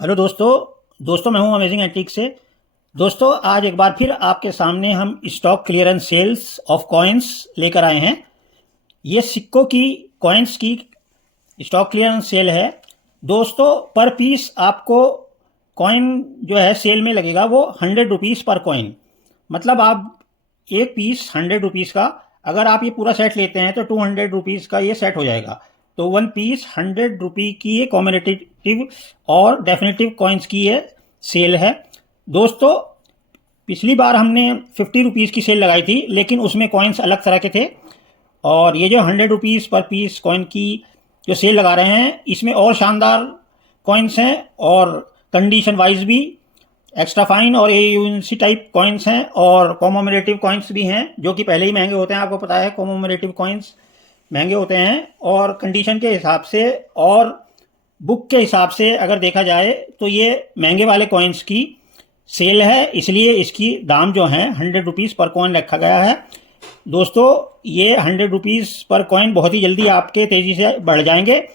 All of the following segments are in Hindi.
हेलो दोस्तों मैं हूं अमेजिंग एंटीक से। दोस्तों आज एक बार फिर आपके सामने हम stock clearance sales of coins लेकर आए हैं। ये सिक्कों की कॉइन्स की स्टॉक क्लियरेंस सेल है। दोस्तों पर पीस आपको कॉइन जो है सेल में लगेगा वो 100 रुपीज़ पर कॉइन। मतलब आप एक पीस 100 रुपीज़ का, अगर आप ये पूरा सेट लेते हैं तो 200 रुपीज़ का ये सेट हो जाएगा। तो वन पीस 100 रुपये की ये कॉम्बिनेटिव और डेफिनेटिव कॉइन्स की ये सेल है। दोस्तों पिछली बार हमने 50 रुपीज़ की सेल लगाई थी, लेकिन उसमें कॉइन्स अलग तरह के थे। और ये जो 100 रुपीज़ पर पीस कॉइन की जो सेल लगा रहे हैं, इसमें और शानदार कॉइन्स हैं और कंडीशन वाइज भी एक्स्ट्रा फाइन और एयूएनसी टाइप कॉइन्स हैं और कॉमोमरेटिव कॉइन्स भी हैं, जो कि पहले ही महंगे होते हैं। आपको पता है कॉमोमरेटिव कॉइन्स महंगे होते हैं। और कंडीशन के हिसाब से और बुक के हिसाब से अगर देखा जाए तो ये महंगे वाले कॉइन्स की सेल है, इसलिए इसकी दाम जो है 100 रुपीज़ पर कॉइन रखा गया है। दोस्तों ये 100 रुपीज़ पर कॉइन बहुत ही जल्दी आपके तेज़ी से बढ़ जाएंगे।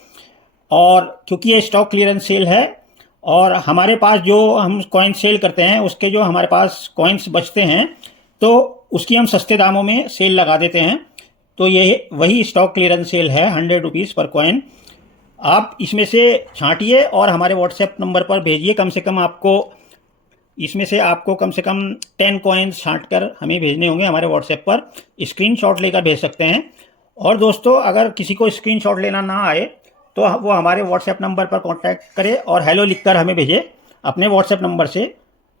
और क्योंकि ये स्टॉक क्लियरेंस सेल है और हमारे पास जो हम कॉइन सेल करते हैं उसके जो हमारे पास कॉइन्स बचते हैं तो उसकी हम सस्ते दामों में सेल लगा देते हैं। तो ये वही स्टॉक क्लियरेंस सेल है 100 रुपीज़ पर कॉइन। आप इसमें से छांटिए और हमारे व्हाट्सएप नंबर पर भेजिए। कम से कम आपको कम से कम 10 कॉइन्स छांट कर हमें भेजने होंगे। हमारे व्हाट्सएप पर स्क्रीनशॉट लेकर भेज सकते हैं। और दोस्तों अगर किसी को स्क्रीनशॉट लेना ना आए तो वो हमारे व्हाट्सएप नंबर पर कांटेक्ट करे और हेलो लिखकर हमें भेजे अपने व्हाट्सएप नंबर से।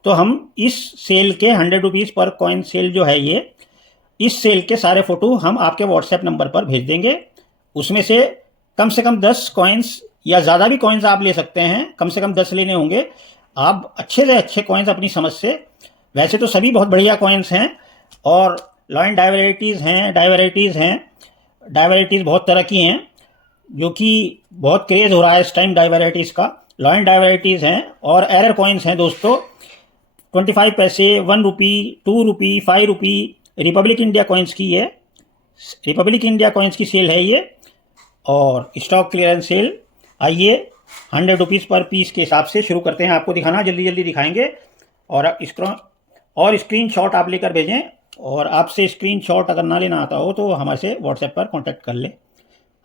तो हम इस सेल के 100 रुपीज़ पर कॉइन सेल जो है ये, इस सेल के सारे फ़ोटो हम आपके व्हाट्सएप नंबर पर भेज देंगे। उसमें से कम 10 कॉइन्स या ज़्यादा भी कॉइन्स आप ले सकते हैं, कम से कम 10 लेने होंगे। आप अच्छे से अच्छे कॉइन्स अपनी समझ से, वैसे तो सभी बहुत बढ़िया कॉइन्स हैं और लॉइन डाइवराइटीज़ हैं। डाइवराइटीज़ बहुत तरह की हैं, जो कि बहुत क्रेज़ हो रहा है इस टाइम डाइवराइटीज़ का। लॉइन डाइवराइटीज़ हैं और एरर कॉइन्स हैं दोस्तों। 25 पैसे, 1 रुपी, 2 रुपी, 5 रुपी रिपब्लिक इंडिया कॉइन्स की है। रिपब्लिक इंडिया कॉइन्स की सेल है ये और स्टॉक क्लियरेंस सेल। आइए 100 रुपीज़ पर पीस के हिसाब से शुरू करते हैं। आपको दिखाना जल्दी जल्दी दिखाएंगे और स्क्रीनशॉट आप लेकर भेजें। और आपसे स्क्रीनशॉट अगर ना लेना आता हो तो हमारे से व्हाट्सएप पर कांटेक्ट कर ले,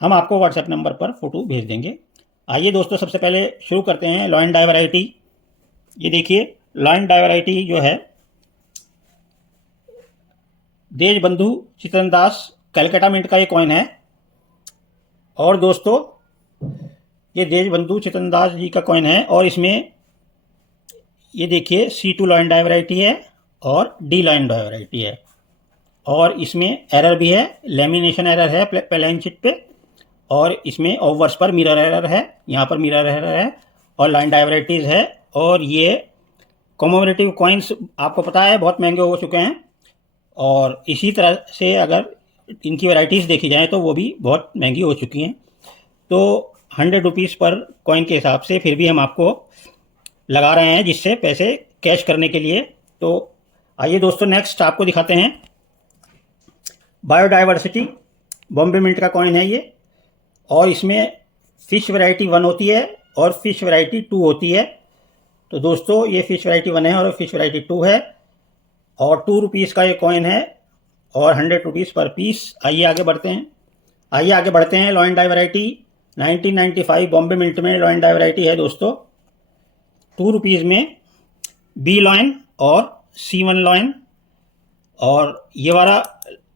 हम आपको व्हाट्सएप नंबर पर फ़ोटो भेज देंगे। आइए दोस्तों सबसे पहले शुरू करते हैं लॉइन डाई वैरायटी। ये देखिए लॉइन डाई वैरायटी जो है देशबंधु चितरनदास कलकत्ता मिंट का ये कॉइन है। और दोस्तों ये देशबंधु चितरनदास जी का कॉइन है और इसमें ये देखिए C2 लॉइन डाई वैरायटी है और D लॉइन डाई वैरायटी है। और इसमें एरर भी है, लेमिनेशन एरर है प्लेन शीट पे, और इसमें ओवर्स पर मिरर एरर है, यहाँ पर मिरर एरर है और लाइन डाई वैरायटीज़ है। और ये कॉमोमरेटिव कॉइन्स आपको पता है बहुत महंगे हो चुके हैं और इसी तरह से अगर इनकी वैरायटीज़ देखी जाए तो वो भी बहुत महंगी हो चुकी हैं। तो 100 रुपीज़ पर कॉइन के हिसाब से फिर भी हम आपको लगा रहे हैं, जिससे पैसे कैश करने के लिए। तो आइए दोस्तों नेक्स्ट आपको दिखाते हैं बायोडाइवर्सिटी बॉम्बे मिंट का कॉइन है ये। और इसमें फ़िश वैरायटी 1 होती है और फ़िश वैरायटी 2 होती है। तो दोस्तों ये फ़िश वैरायटी 1 है और फ़िश वैरायटी 2 है और 2 रुपीज़ का ये कॉइन है और 100 रुपीज़ पर पीस। आइए आगे बढ़ते हैं lion die variety 1995 Bombay mint में लॉइन डाई वैरायटी है दोस्तों। 2 रुपीज़ में B लॉइन और C1 लॉइन। और ये वाला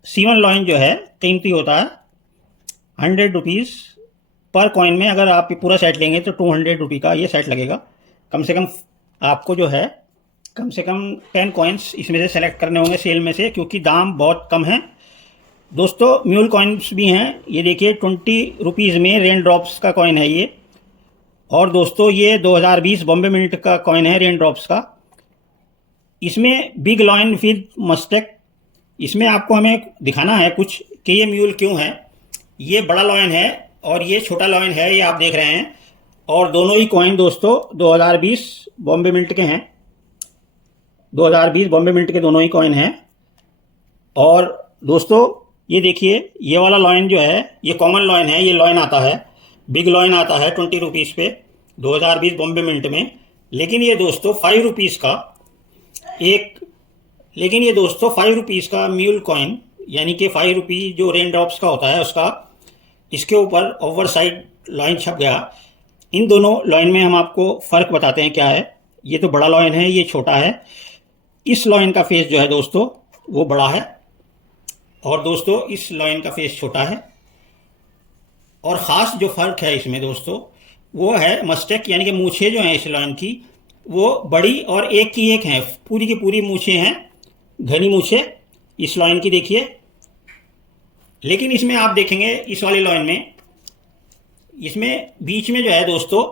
C1 लॉइन जो है कीमती होता है 100 रुपीज़ पर कॉइन में। अगर आप पूरा सेट लेंगे तो 200 रुपये का ये सेट लगेगा। कम से कम आपको जो है कम से कम 10 कॉइन्स इसमें से सेलेक्ट करने होंगे सेल में से, क्योंकि दाम बहुत कम है। दोस्तों म्यूल कॉइन्स भी हैं, ये देखिए 20 रुपीज़ में रेन ड्रॉप्स का कॉइन है ये। और दोस्तों ये 2020 बॉम्बे मिंट का कॉइन है रेन ड्रॉप्स का। इसमें बिग लॉइन विद मस्टेक, इसमें आपको हमें दिखाना है कुछ कि ये म्यूल क्यों है। ये बड़ा लॉइन है और ये छोटा लॉइन है, ये आप देख रहे हैं। और दोनों ही कॉइन दोस्तों 2020 बॉम्बे मिंट के हैं। 2020 बॉम्बे मिंट के दोनों ही कॉइन हैं। और दोस्तों ये देखिए ये वाला लॉइन जो है ये कॉमन लॉइन है। ये लॉइन आता है, बिग लॉइन आता है 20 रुपीज़ पे 2020 बॉम्बे मिंट में। लेकिन ये दोस्तों 5 रुपीज़ का एक लेकिन ये दोस्तों 5 रुपीज़ का म्यूल कॉइन, यानी कि 5 रुपीज़ जो रेन ड्रॉप्स का होता है उसका, इसके ऊपर ओवर साइड लाइन छप गया। इन दोनों लाइन में हम आपको फ़र्क बताते हैं क्या है। ये तो बड़ा लाइन है, ये छोटा है। इस लाइन का फेस जो है दोस्तों वो बड़ा है, और दोस्तों इस लाइन का फेस छोटा है। और ख़ास जो फ़र्क है इसमें दोस्तों वो है मस्टेक, यानी कि मूछें जो हैं इस लाइन की वो बड़ी और एक की एक हैं, पूरी की पूरी मूछें हैं, घनी मूछें इस लाइन की देखिए। लेकिन इसमें आप देखेंगे इस वाली लाइन में, इसमें बीच में जो है दोस्तों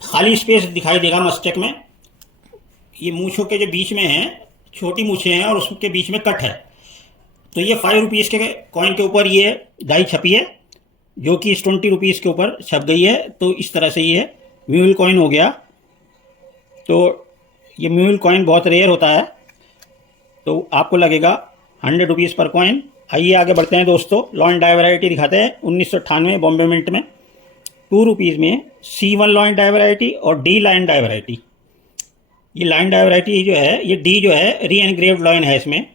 खाली स्पेस दिखाई देगा मस्टेक में। ये मूछों के जो बीच में हैं छोटी मूछें हैं और उसके बीच में कट है। तो ये 5 रुपीज़ के कॉइन के ऊपर ये डाई छपी है, जो कि इस 20 रुपीज़ के ऊपर छप गई है। तो इस तरह से ये म्यूल कॉइन हो गया। तो ये म्यूल कॉइन बहुत रेयर होता है, तो आपको लगेगा 100 रुपीज़ पर कॉइन। आइए आगे बढ़ते हैं दोस्तों, लॉइन डाई वैरायटी दिखाते हैं। 1998 बॉम्बे मिंट में 2 रुपीज़ में C1 लॉइन डाई वैरायटी और D लाइन डाई वैरायटी। ये लाइन डाई वैरायटी जो है, ये D जो है री एनग्रेव्ड लॉइन है इसमें।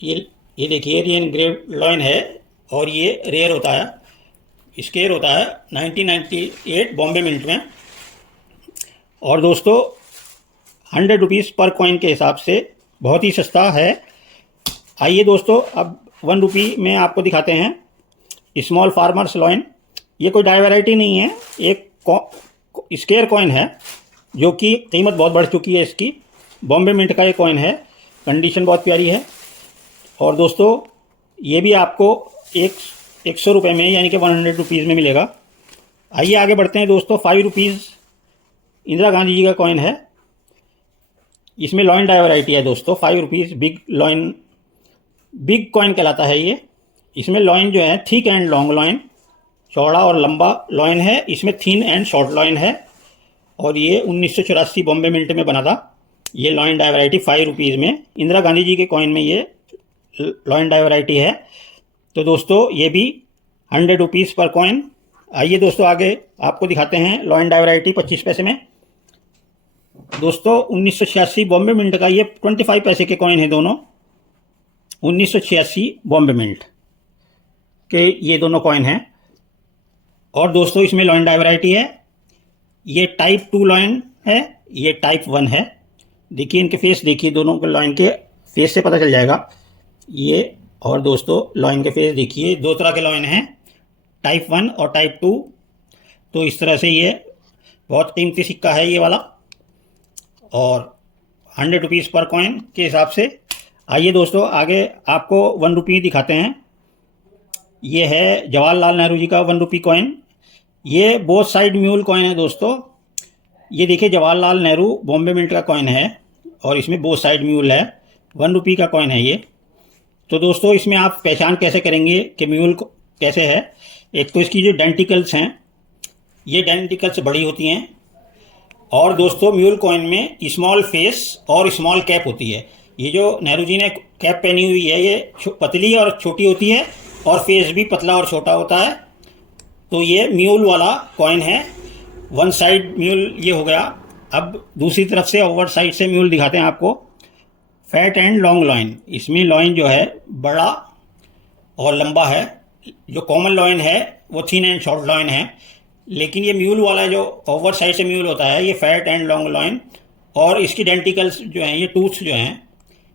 ये देखिए री एनग्रेव्ड लॉइन है और ये रेयर होता है, स्केयर होता है 1998 बॉम्बे मिंट में। और दोस्तों 100 रुपीज़ पर कॉइन के हिसाब से बहुत ही सस्ता है। आइए दोस्तों अब 1 रुपी में आपको दिखाते हैं स्मॉल फार्मर्स लॉइन। ये कोई डाई वैरायटी नहीं है, एक स्केयर कॉइन है जो कि कीमत बहुत बढ़ चुकी है इसकी। बॉम्बे मिंट का ये कॉइन है, कंडीशन बहुत प्यारी है। और दोस्तों ये भी आपको 100 रुपये में, यानी कि 100 रुपीज़ में मिलेगा। आइए आगे बढ़ते हैं दोस्तों। 5 रुपीज़ इंदिरा गांधी जी का कॉइन है, इसमें लॉइन डाई वैरायटी है दोस्तों। 5 रुपीज़ बिग कॉइन कहलाता है ये। इसमें लॉइन जो है थिक एंड लॉन्ग लॉइन, चौड़ा और लंबा लॉइन है। इसमें थिन एंड शॉर्ट लॉइन है। और ये 1984 बॉम्बे मिंट में बना था ये लॉइन डाई वैरायटी 5 रुपीज़ में। इंदिरा गांधी जी के कॉइन में ये लॉइन डाई वैरायटी है। तो दोस्तों ये भी 100 रुपीज़ पर कॉइन। आइए दोस्तों आगे आपको दिखाते हैं लॉइन डाई वैरायटी 25 पैसे में। दोस्तों 1986 बॉम्बे मिंट का ये 25 पैसे के कॉइन है दोनों। 1986 बॉम्बे मिंट के ये दोनों कॉइन हैं। और दोस्तों इसमें लॉइन डाई वैरायटी है। ये टाइप 2 लॉइन है, ये टाइप 1 है। देखिए इनके फेस, देखिए दोनों के लॉइन के फेस से पता चल जाएगा ये। और दोस्तों लॉइन के फेस देखिए, 2 तरह के लॉइन हैं, टाइप 1 और टाइप 2। तो इस तरह से ये बहुत कीमती सिक्का है ये वाला, और 100 रुपीज़ पर कॉइन के हिसाब से। आइए दोस्तों आगे आपको 1 रुपी दिखाते हैं। ये है जवाहरलाल नेहरू जी का 1 रुपी कॉइन। ये बोथ साइड म्यूल कॉइन है दोस्तों। ये देखिए जवाहरलाल नेहरू बॉम्बे मिंट का कॉइन है और इसमें बोथ साइड म्यूल है। 1 रुपी का कॉइन है ये। तो दोस्तों इसमें आप पहचान कैसे करेंगे कि म्यूल कैसे है। एक तो इसकी जो डेंटिकल्स हैं, ये डेंटिकल्स बड़ी होती हैं। और दोस्तों म्यूल कॉइन में स्मॉल फेस और स्मॉल कैप होती है। ये जो नेहरू जी ने कैप पहनी हुई है ये पतली और छोटी होती है, और फेस भी पतला और छोटा होता है। तो ये म्यूल वाला कॉइन है। 1 साइड म्यूल ये हो गया। अब दूसरी तरफ से ओवर साइड से म्यूल दिखाते हैं आपको। फैट एंड लॉन्ग लॉइन, इसमें लॉइन जो है बड़ा और लंबा है। जो कॉमन लॉइन है वो थिन एंड शॉर्ट लॉइन है। लेकिन ये म्यूल वाला जो ओवर साइड से म्यूल होता है ये फैट एंड लॉन्ग लॉइन, और इसकी डेंटिकल्स जो हैं, ये टूथ्स जो हैं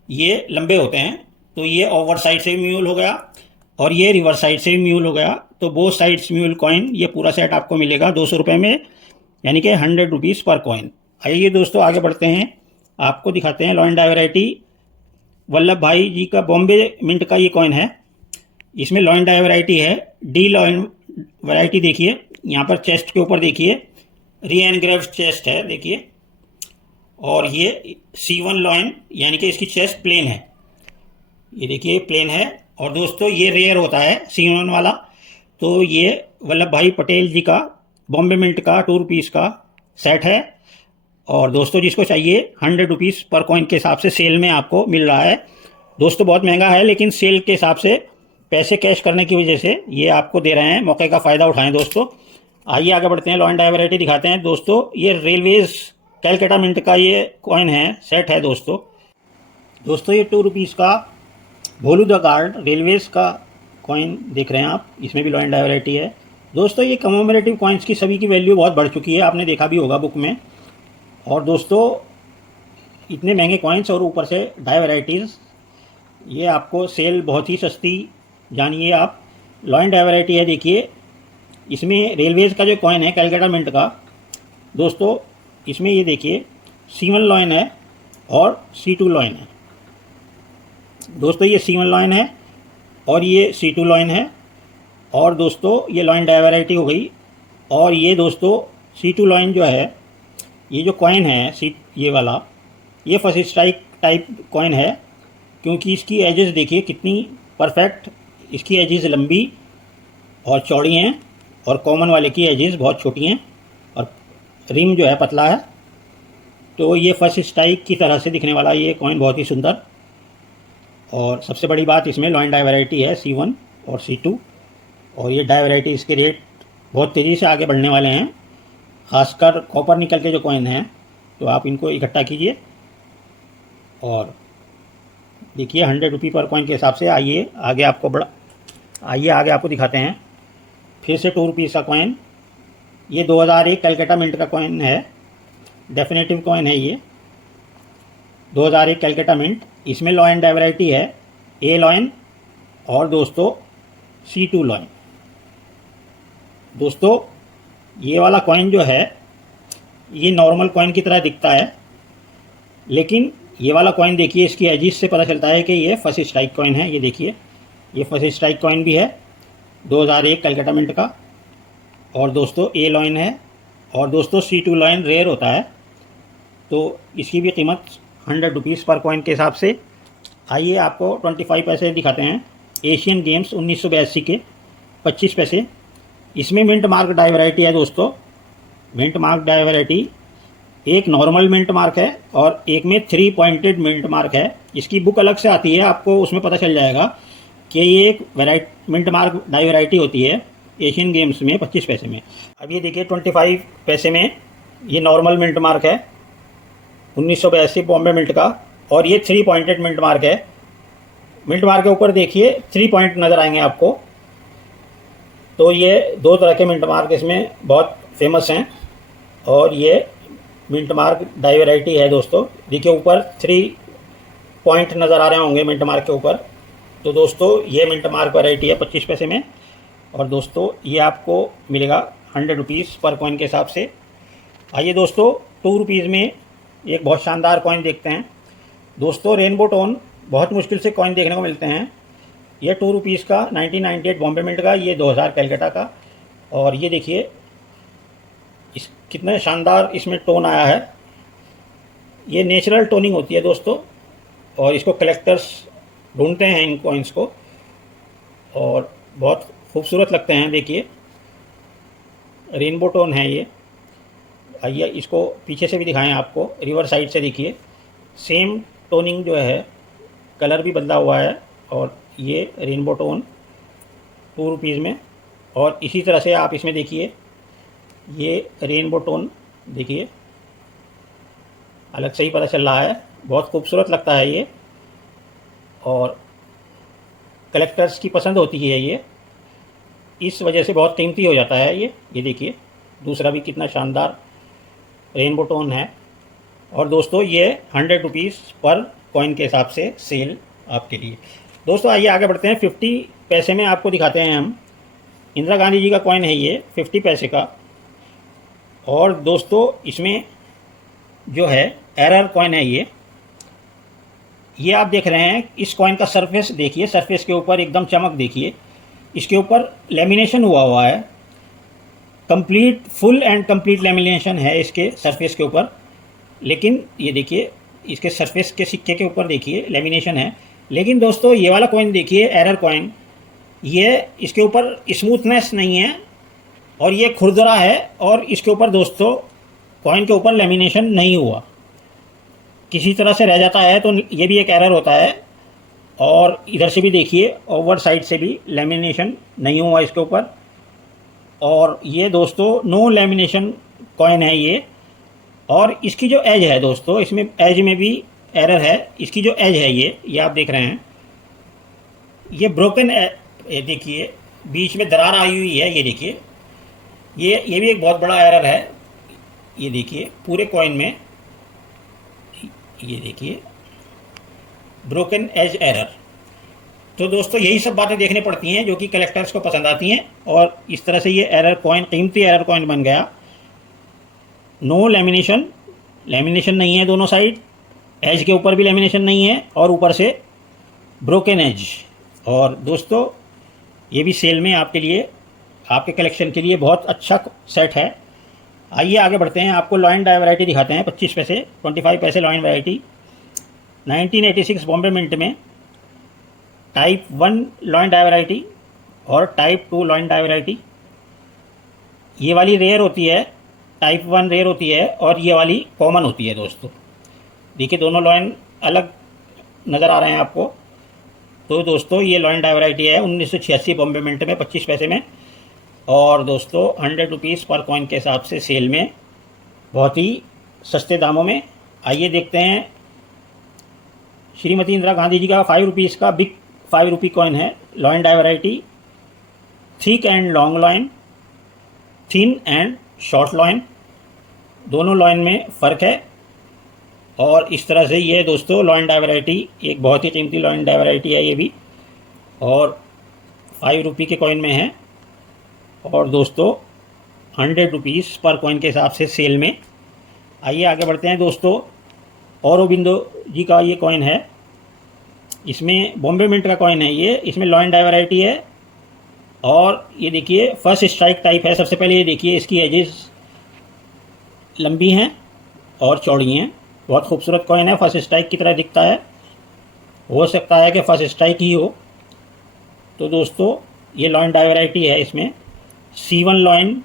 ये लंबे होते हैं। तो ये ओवर साइड से म्यूल हो गया और ये रिवर्स साइड से म्यूल हो गया। तो बोथ साइड्स म्यूल कॉइन, ये पूरा सेट आपको मिलेगा 200 रुपये में, यानी कि 100 रुपीज़ पर कॉइन। आइए दोस्तों आगे बढ़ते हैं, आपको दिखाते हैं लॉइन डाई वैरायटी। वल्लभ भाई जी का बॉम्बे मिंट का ये कॉइन है। इसमें लॉइन डाई वैरायटी है, डी लॉइन वैरायटी। देखिए यहाँ पर चेस्ट के ऊपर देखिए री एनग्रेव्ड चेस्ट है देखिए। और ये C1 लॉइन, यानी कि इसकी चेस्ट प्लेन है। ये देखिए प्लेन है। और दोस्तों ये रेयर होता है C1 वाला। तो ये वल्लभ भाई पटेल जी का बॉम्बे मिंट का 2 रुपीज़ का सेट है। और दोस्तों जिसको चाहिए 100 रुपीज़ पर कॉइन के हिसाब से सेल में आपको मिल रहा है। दोस्तों बहुत महंगा है, लेकिन सेल के हिसाब से पैसे कैश करने की वजह से ये आपको दे रहे हैं। मौके का फ़ायदा उठाएं दोस्तों। आइए आगे बढ़ते हैं, लॉइन डाई वैरायटी दिखाते हैं दोस्तों। ये रेलवेज़ कैलकाटा मिंट का ये कॉइन है, सेट है दोस्तों ये 2 रुपीज़ का भोलू द गार्ड रेलवेज का कॉइन देख रहे हैं आप, इसमें भी लॉइन डाई वैरायटी है दोस्तों। ये कमोमरेटिव कॉइन्स की सभी की वैल्यू बहुत बढ़ चुकी है, आपने देखा भी होगा बुक में। और दोस्तों इतने महंगे कॉइन्स और ऊपर से डाई वैराइटीज़, ये आपको सेल बहुत ही सस्ती जानिए आप। लॉइन डाई वैरायटी है, देखिए इसमें रेलवेज का जो कॉइन है कैलकाटा मिंट का दोस्तों, इसमें ये देखिए C1 लॉइन है और C2 लॉइन है दोस्तों। ये C1 लॉइन है और ये C2 लॉइन है। और दोस्तों ये लॉइन डाई वैरायटी हो गई। और ये दोस्तों C2 लॉइन जो है, ये जो कॉइन है ये वाला, ये फर्स्ट स्ट्राइक टाइप कॉइन है, क्योंकि इसकी एजेस देखिए कितनी परफेक्ट, इसकी एजेस लंबी और चौड़ी हैं और कॉमन वाले की एजेस बहुत छोटी हैं और रिम जो है पतला है। तो ये फर्स्ट स्ट्राइक की तरह से दिखने वाला ये कॉइन बहुत ही सुंदर। और सबसे बड़ी बात, इसमें लॉइन डाई वैरायटी है C1 और C2। और ये डाई वैरायटी, इसके रेट बहुत तेज़ी से आगे बढ़ने वाले हैं, खासकर कॉपर निकल के जो कॉइन हैं। तो आप इनको इकट्ठा कीजिए और देखिए 100 रुपये पर कॉइन के हिसाब से। आइए आगे आपको दिखाते हैं फिर से 2 रुपीज़ का कॉइन। ये 2001 कैलकाटा मिंट का कॉइन है, डेफिनेटिव कॉइन है ये 2001 कैलकाटा मिंट। इसमें लॉइन डाई वैरायटी है A लॉइन और दोस्तों C2 लॉइन। दोस्तों ये वाला कॉइन जो है ये नॉर्मल कॉइन की तरह दिखता है, लेकिन ये वाला कॉइन देखिए, इसकी एजिस से पता चलता है कि ये फर्स्ट स्ट्राइक कॉइन है। ये देखिए ये फर्स्ट स्ट्राइक कॉइन भी है 2001 कैलकाटा मिंट का। और दोस्तों A लॉइन है और दोस्तों C2 लॉइन रेयर होता है, तो इसकी भी कीमत 100 रुपीज़ पर कॉइन के हिसाब से। आइए आपको 25 पैसे दिखाते हैं। एशियन गेम्स 1982 के 25 पैसे। इसमें मिंट मार्क डाई वैरायटी है दोस्तों। मिंट मार्क डाई वैरायटी, एक नॉर्मल मिंट मार्क है और एक में 3 पॉइंटेड मिंट मार्क है। इसकी बुक अलग से आती है, आपको उसमें पता चल जाएगा कि ये एक मिंट मार्क डाई वैरायटी होती है एशियन गेम्स में 25 पैसे में। अब ये देखिए 25 पैसे में ये नॉर्मल मिंट मार्क है 1982 बॉम्बे मिंट का, और ये 3 पॉइंटेड मिंट मार्क है। मिंट मार्क के ऊपर देखिए 3 पॉइंट नज़र आएंगे आपको। तो ये 2 तरह के मिंट मार्क इसमें बहुत फेमस हैं और ये मिंट मार्क डाई वैरायटी है दोस्तों। देखिए ऊपर 3 पॉइंट नज़र आ रहे होंगे मिंट मार्क के ऊपर। तो दोस्तों ये मिंट मार्क वैरायटी है 25 पैसे में। और दोस्तों ये आपको मिलेगा 100 रुपीज़ पर कॉइन के हिसाब से। आइए दोस्तों 2 रुपीज़ में एक बहुत शानदार कॉइन देखते हैं दोस्तों। रेनबो टोन, बहुत मुश्किल से कॉइन देखने को मिलते हैं। ये 2 रुपीज़ का 1998 बॉम्बे मिंट का, ये 2000 कैलकाटा का। और ये देखिए इस कितने शानदार इसमें टोन आया है। ये नेचुरल टोनिंग होती है दोस्तों, और इसको कलेक्टर्स ढूंढते हैं इन कॉइन्स को, और बहुत खूबसूरत लगते हैं। देखिए रेनबो टोन है ये। आइए इसको पीछे से भी दिखाएं आपको, रिवर साइड से देखिए सेम टोनिंग जो है, कलर भी बदला हुआ है। और ये रेनबो टोन 2 रुपीज़ में। और इसी तरह से आप इसमें देखिए ये रेनबो टोन, देखिए अलग से ही पता चल रहा है, बहुत खूबसूरत लगता है ये और कलेक्टर्स की पसंद होती है ये, इस वजह से बहुत कीमती हो जाता है ये देखिए दूसरा भी कितना शानदार रेनबो टोन है। और दोस्तों ये 100 रुपीज़ पर कॉइन के हिसाब से सेल आपके लिए। दोस्तों आइए आगे बढ़ते हैं। 50 पैसे में आपको दिखाते हैं हम। इंदिरा गांधी जी का कॉइन है ये 50 पैसे का। और दोस्तों इसमें जो है एरर कॉइन है ये आप देख रहे हैं। इस कॉइन का सरफेस देखिए, सरफेस के ऊपर एकदम चमक देखिए, इसके ऊपर लेमिनेशन हुआ है, complete full and complete lamination है इसके सरफेस के ऊपर। लेकिन ये देखिए इसके सरफेस के सिक्के के ऊपर देखिए लेमिनेशन है। लेकिन दोस्तों ये वाला कॉइन देखिए, एरर कॉइन, ये इसके ऊपर स्मूथनेस नहीं है और ये खुरदरा है, और इसके ऊपर दोस्तों कॉइन के ऊपर लेमिनेशन नहीं हुआ, किसी तरह से रह जाता है, तो ये भी एक एरर होता है। और इधर से भी देखिए ओवर साइड से भी लेमिनेशन नहीं हुआ इसके ऊपर। और ये दोस्तों नो लेमिनेशन कॉइन है ये। और इसकी जो एज है दोस्तों, इसमें एज में भी एरर है। इसकी जो एज है ये आप देख रहे हैं, ये ब्रोकन, ये देखिए बीच में दरार आई हुई है, ये देखिए, ये भी एक बहुत बड़ा एरर है। ये देखिए पूरे कॉइन में, ये देखिए ब्रोकन एज एरर। तो दोस्तों यही सब बातें देखने पड़ती हैं जो कि कलेक्टर्स को पसंद आती हैं, और इस तरह से ये एरर कॉइन कीमती एरर कॉइन बन गया। नो लेमिनेशन, लेमिनेशन नहीं है दोनों साइड, एज के ऊपर भी लेमिनेशन नहीं है, और ऊपर से ब्रोकन एज। और दोस्तों ये भी सेल में आपके लिए, आपके कलेक्शन के लिए बहुत अच्छा सेट है। आइए आगे बढ़ते हैं, आपको लॉइन डाई वैरायटी दिखाते हैं। 25 पैसे 25 पैसे लॉइन वैरायटी 1986 बॉम्बे मिंट में, टाइप 1 लॉइन डाई वैरायटी और टाइप 2 लॉइन डाई वैरायटी। ये वाली रेयर होती है, टाइप 1 रेयर होती है, और ये वाली कॉमन होती है। दोस्तों देखिए दोनों लॉइन अलग नज़र आ रहे हैं आपको। तो दोस्तों ये लॉइन डाई वैरायटी है 1986 बॉम्बे मिंट में 25 पैसे में, और दोस्तों 100 रुपीज़ पर कॉइन के हिसाब से सेल में, बहुत ही सस्ते दामों में। आइए देखते हैं, श्रीमती इंदिरा गांधी जी का 5 रुपीज़ का बिग 5 रुपी कॉइन है, lion die variety, thick and long lion, thin and short lion, दोनों लॉइन में फ़र्क है। और इस तरह से ये दोस्तों लॉइन डाई वैरायटी एक बहुत ही कीमती लॉइन डाई वैरायटी है ये भी, और 5 रुपये के कॉइन में है, और दोस्तों 100 रुपीज़ पर कॉइन के हिसाब से सेल में। आइए आगे बढ़ते हैं दोस्तों, औरोबिंदो जी का ये कॉइन है, इसमें बॉम्बे मिंट का कॉइन है ये, इसमें लॉइन डाई वैरायटी है, और ये देखिए फर्स्ट स्ट्राइक टाइप है। सबसे पहले ये देखिए इसकी एजेस लंबी हैं और चौड़ी हैं, बहुत खूबसूरत कॉइन है, फर्स्ट स्ट्राइक की तरह दिखता है, हो सकता है कि फर्स्ट स्ट्राइक ही हो। तो दोस्तों ये लॉइन डाई वैरायटी है, इसमें C1 लॉइन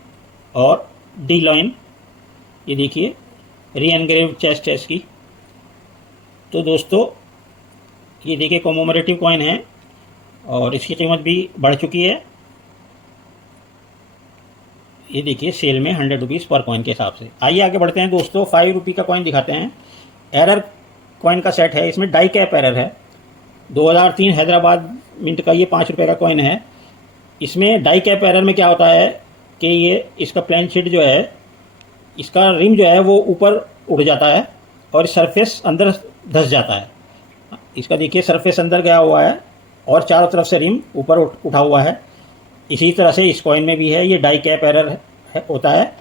और D लॉइन, ये देखिए री एनग्रेव चेस्ट है इसकी। तो दोस्तों ये देखिए कॉमोमरेटिव कॉइन है, और इसकी कीमत भी बढ़ चुकी है। ये देखिए सेल में 100 रुपीज़ पर कॉइन के हिसाब से। आइए आगे बढ़ते हैं दोस्तों, 5 रुपये का कॉइन दिखाते हैं। एरर कॉइन का सेट है, इसमें डाई कैप एरर है, 2003 हैदराबाद मिंट का ये 5 रुपये का कॉइन है। इसमें डाई कैप एरर में क्या होता है कि ये इसका प्लेन शीट जो है, इसका रिम जो है वो ऊपर उड़ जाता है और सरफेस अंदर धंस जाता है। इसका देखिए सरफेस अंदर गया हुआ है और चारों तरफ से रिम ऊपर उठा हुआ है। इसी तरह से इस कॉइन में भी है, ये डाई कैप एरर होता है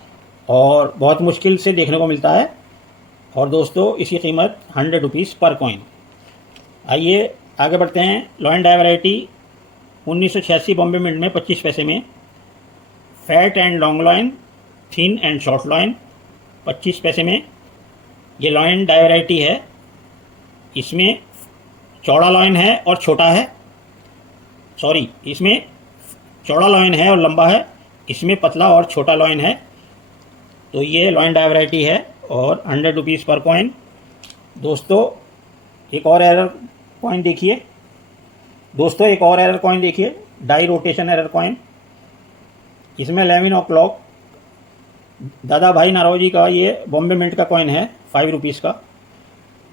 और बहुत मुश्किल से देखने को मिलता है। और दोस्तों इसकी कीमत 100 रुपीज़ पर कॉइन। आइए आगे बढ़ते हैं, lion die variety 1986 Bombay mint में 25 पैसे में, fat and long lion, thin and short lion 25 पैसे में। ये लॉइन डाई वैरायटी है, इसमें चौड़ा लॉइन है और छोटा है, सॉरी इसमें चौड़ा लॉइन है और लंबा है, इसमें पतला और छोटा लॉइन है। तो ये लॉइन डाई वैरायटी है और 100 रुपीज़ पर कॉइन। दोस्तों एक और एरर कॉइन देखिए, दोस्तों एक और एरर कॉइन देखिए, डाई रोटेशन एरर कॉइन। इसमें 11 o'clock दादा भाई नारोजी का ये बॉम्बे मिंट का कॉइन है 5 रुपीज़ का,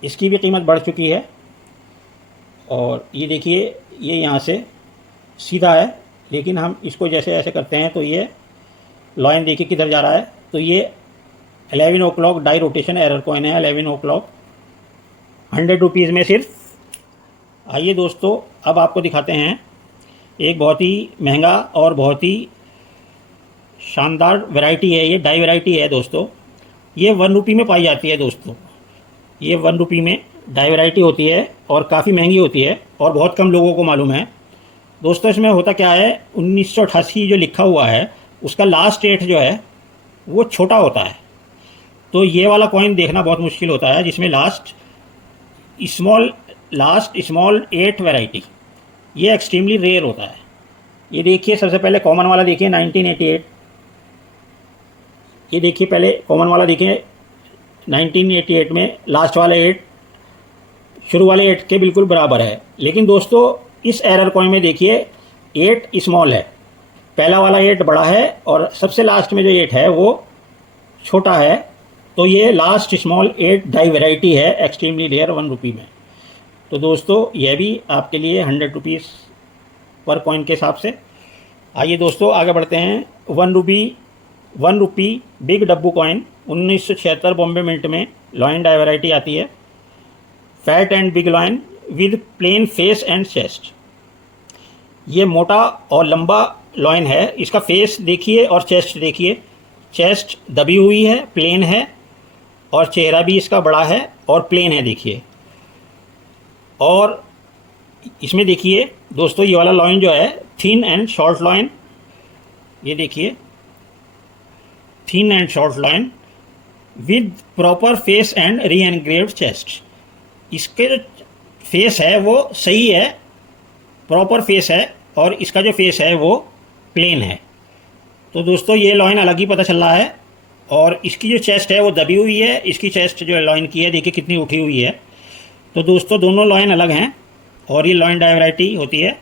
इसकी भी कीमत बढ़ चुकी है। और ये देखिए ये यहाँ से सीधा है, लेकिन हम इसको जैसे ऐसे करते हैं तो ये लॉइन देखिए किधर जा रहा है। तो ये 11 o'clock die rotation error coin है, 11 o'clock 100 रुपीज़ में सिर्फ। आइए दोस्तों अब आपको दिखाते हैं एक बहुत ही महंगा और बहुत ही शानदार वैरायटी है, ये डाई वैरायटी है दोस्तों। ये 1 रुपये में पाई जाती है दोस्तों, ये 1 रुपये में डाई वैरायटी होती है और काफ़ी महंगी होती है और बहुत कम लोगों को मालूम है। दोस्तों इसमें होता क्या है, 1988 जो लिखा हुआ है उसका लास्ट 8 जो है वो छोटा होता है। तो ये वाला कॉइन देखना बहुत मुश्किल होता है जिसमें लास्ट स्मॉल 8 वैरायटी, ये एक्सट्रीमली रेयर होता है। ये देखिए सबसे पहले कॉमन वाला देखिए 1988, ये देखिए पहले कॉमन वाला देखिए 1988 में लास्ट वाले 8 शुरू वाले 8 के बिल्कुल बराबर है। लेकिन दोस्तों इस एरर कॉइन में देखिए 8 स्मॉल है, पहला वाला 8 बड़ा है और सबसे लास्ट में जो 8 है वो छोटा है। तो ये लास्ट स्मॉल 8 डाई वेराइटी है एक्सट्रीमली रेयर 1 रुपी में। तो दोस्तों यह भी आपके लिए 100 रुपीज़ पर कॉइन के हिसाब से। आइए दोस्तों आगे बढ़ते हैं। 1 रुपी बिग डब्बू कॉइन 1976 बॉम्बे मिंट में लॉइन डाई वेराइटी आती है। Fat and big lion with plain face and chest. ये मोटा और लंबा लॉइन है। इसका फेस देखिए और चेस्ट देखिए। चेस्ट दबी हुई है, प्लेन है, और चेहरा भी इसका बड़ा है और प्लेन है देखिए। और इसमें देखिए दोस्तों ये वाला लॉइन जो है थिन एंड शॉर्ट लॉइन, ये देखिए thin and short lion with proper face and re engraved chest. इसके जो फेस है वो सही है, प्रॉपर फेस है, और इसका जो फेस है वो प्लेन है। तो दोस्तों ये लॉइन अलग ही पता चल रहा है। और इसकी जो चेस्ट है वो दबी हुई है। इसकी चेस्ट जो लॉइन की है देखिए कितनी उठी हुई है। तो दोस्तों दोनों लॉइन अलग हैं। और ये लॉइन डाई वेराइटी होती है